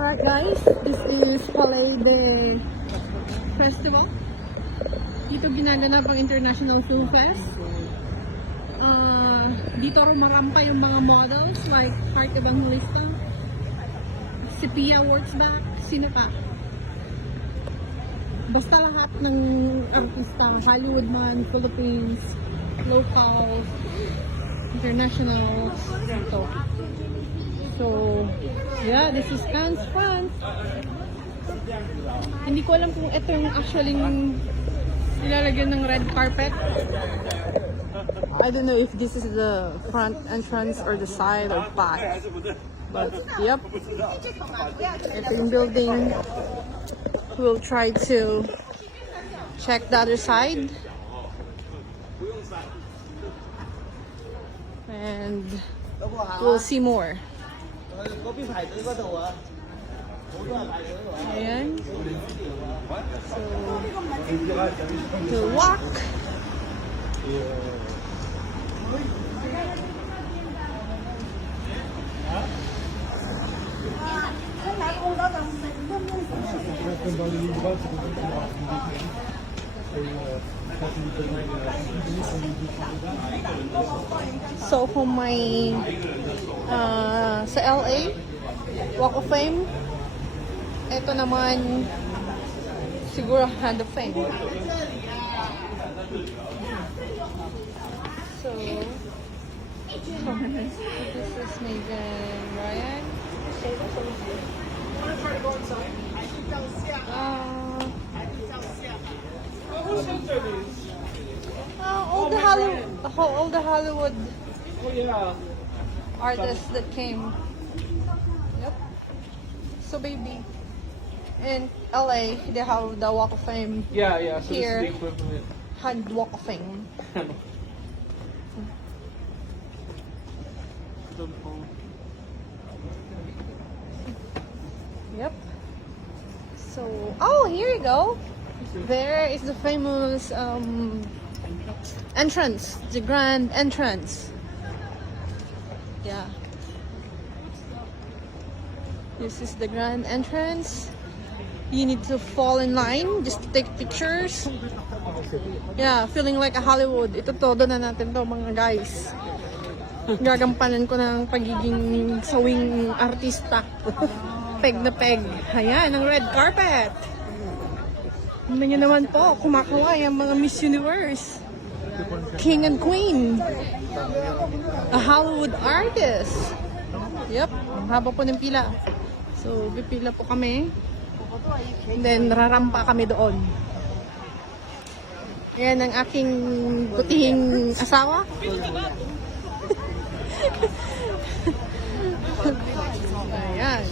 Alright guys, this is Palais de Festival. Dito ginanap ang International Film Fest. Dito rumarampa yung mga models like Heart Evangelista, si Pia Wurtzbach, sino pa? Basta lahat ng artista, Hollywood man, Philippines, local, international, dito. So, yeah, this is Cannes, France. Hindi ko alam kung ito yung actually nilalagyan ng red carpet. I don't know if this is the front entrance or the side or back. But, yep. Ito yung building. We'll try to check the other side. And we'll see more. Ayan. So, we'll walk. So kung may sa LA Walk of Fame, ito naman siguro Hand of Fame. So this is Megan Ryan. All the Hollywood artists that came. Yep. So baby, in LA they have the Walk of Fame. Yeah. So Here, this is the equivalent. Hand Walk of Fame. Yep. So, oh, here you go. There is the famous entrance, the grand entrance. Yeah. This is the grand entrance. You need to fall in line just to take pictures. Yeah, feeling like a Hollywood. Ito todo na natin to mga guys. Gagampanan ko ng pagiging sawing artista. Peg na peg. Ayan, ang red carpet. Tignan nyo naman po, kumakaway ang mga Miss Universe. King and Queen. A Hollywood artist. Yep, ang haba po ng pila. So, pipila po kami. And then, rarampa kami doon. Ayan ang aking butihing asawa. Ayan.